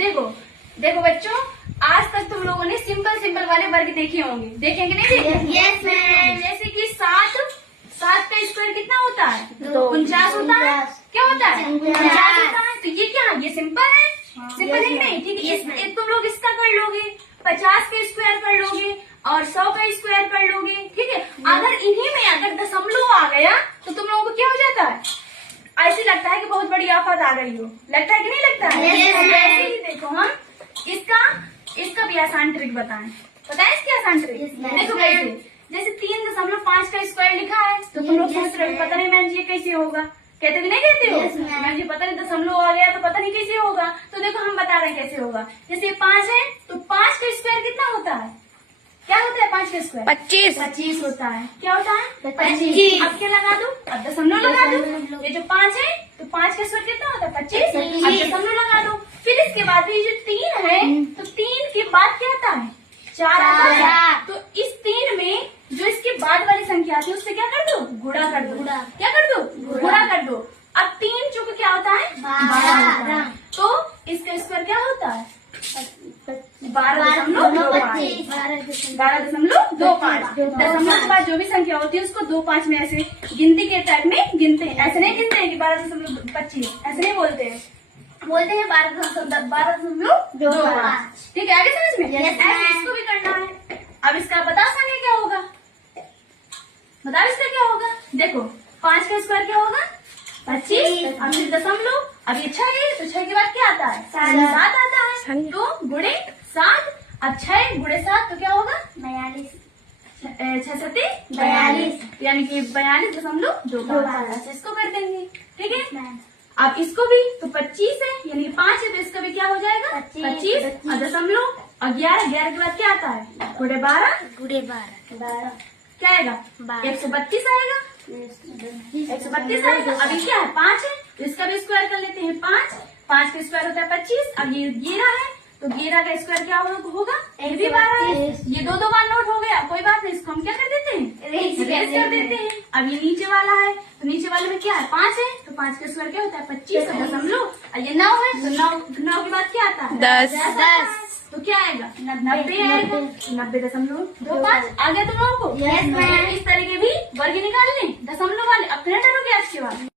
देखो देखो बच्चों, आज तक तुम लोगों ने सिंपल सिंपल वाले वर्ग देखे होंगे, देखेंगे नहीं देखे? Yes ma'am. जैसे कि 7 का स्क्वायर कितना होता है? 49 होता है। क्या होता है? 49 होता है। तो ये क्या है? ये सिंपल है, सिंपल है कि नहीं? ठीक है, तुम लोग इसका कर लोगे, 50 का स्क्वायर कर लोगे और 100 का स्क्वायर कर लोगे। ठीक है, अगर इन्हीं में अगर दशमलव आ गया तो तुम लोगों को क्या हो जाता है? ऐसे लगता है कि बहुत बड़ी आफत आ गई हो, लगता है कि नहीं लगता है? ऐसे ही देखो, हम इसका भी आसान ट्रिक बताएं। बताएं इसकी आसान ट्रिक? देखो कैसे, जैसे 3.5 का स्क्वायर लिखा है तो तुम लोग सोच रहे हो पता नहीं मैम जी ये कैसे होगा, कहते भी नहीं कहते हो? मैम जी पता नहीं दशमलव आ गया तो पता नहीं कैसे होगा। तो देखो हम बता रहे हैं कैसे होगा। जैसे 5 है तो 5 का स्क्वायर कितना होता है? क्या होता है 5 का स्क्वायर? 25 होता है। क्या होता है? 25। अब क्या लगा दो? अब दशमलव लगा दो। ये जो 5 है तो 5 का स्क्वायर कितना होता है? 25। अब दशमलव लगा दो। फिर इसके बाद ये जो 3 है तो 3 के बाद क्या आता है? 4 आता है। तो इस 3 में जो इसके बाद वाली संख्या आती है उससे क्या कर दो? गुणा कर दो। क्या कर दो? गुणा कर दो। अब 3 चूंकि क्या होता है? 12। तो इसका स्क्वायर क्या होता है? 12.25। 12.25। दशमलव के बाद जो भी संख्या होती है उसको 2 5 में ऐसे गिनती के टाइप में गिनते हैं। ऐसे नहीं गिनते हैं कि 12.25, ऐसे नहीं बोलते हैं, बोलते हैं 12.25। ठीक है, आगे समझ में? ऐसे इसको भी करना है। अब इसका बता संगे क्या होगा? बताओ इसका क्या होगा? देखो 5 का स्क्वायर क्या होगा? 25। अब फिर दशमलव, अब ये 6 है तो 6 के बाद क्या आता है? 7 आता है। तो गुणे 7। अब 6 गुणे 7 तो क्या होगा? 42। 6 7 42, यानी कि 42.25। इसको कर देंगे। ठीक है, अब इसको भी तो 25 है यानी 5 है तो इसका भी क्या हो जाएगा? 25 और दशमलव और 11 के बाद क्या आता है? गुणे 12 क्या आएगा? 132 आएगा। 132 आएगा। अभी क्या है? 5 है तो इसका भी स्क्वायर कर लेते हैं। 5 का स्क्वायर होता है 25। अब ये 11 है तो 11 का स्क्वायर क्या होगा? ये भी 12 है। ये दो बार नोट हो गया, कोई बात नहीं, इसको हम क्या कर देते हैं? रेज कर देते हैं। अब ये नीचे वाला है तो नीचे वाले में क्या है? 5 है तो 5 का स्क्वायर क्या होता है? 25 और दशमलव। और ये 9 है तो 9 के बाद क्या आता है? 10। तो क्या आएगा? 90 आएगा। 90.25 आ गया तुम लोगों को? इस तरह के भी वर्ग निकालने दशमलव वाले। अब फिर डरोगे आज के बाद?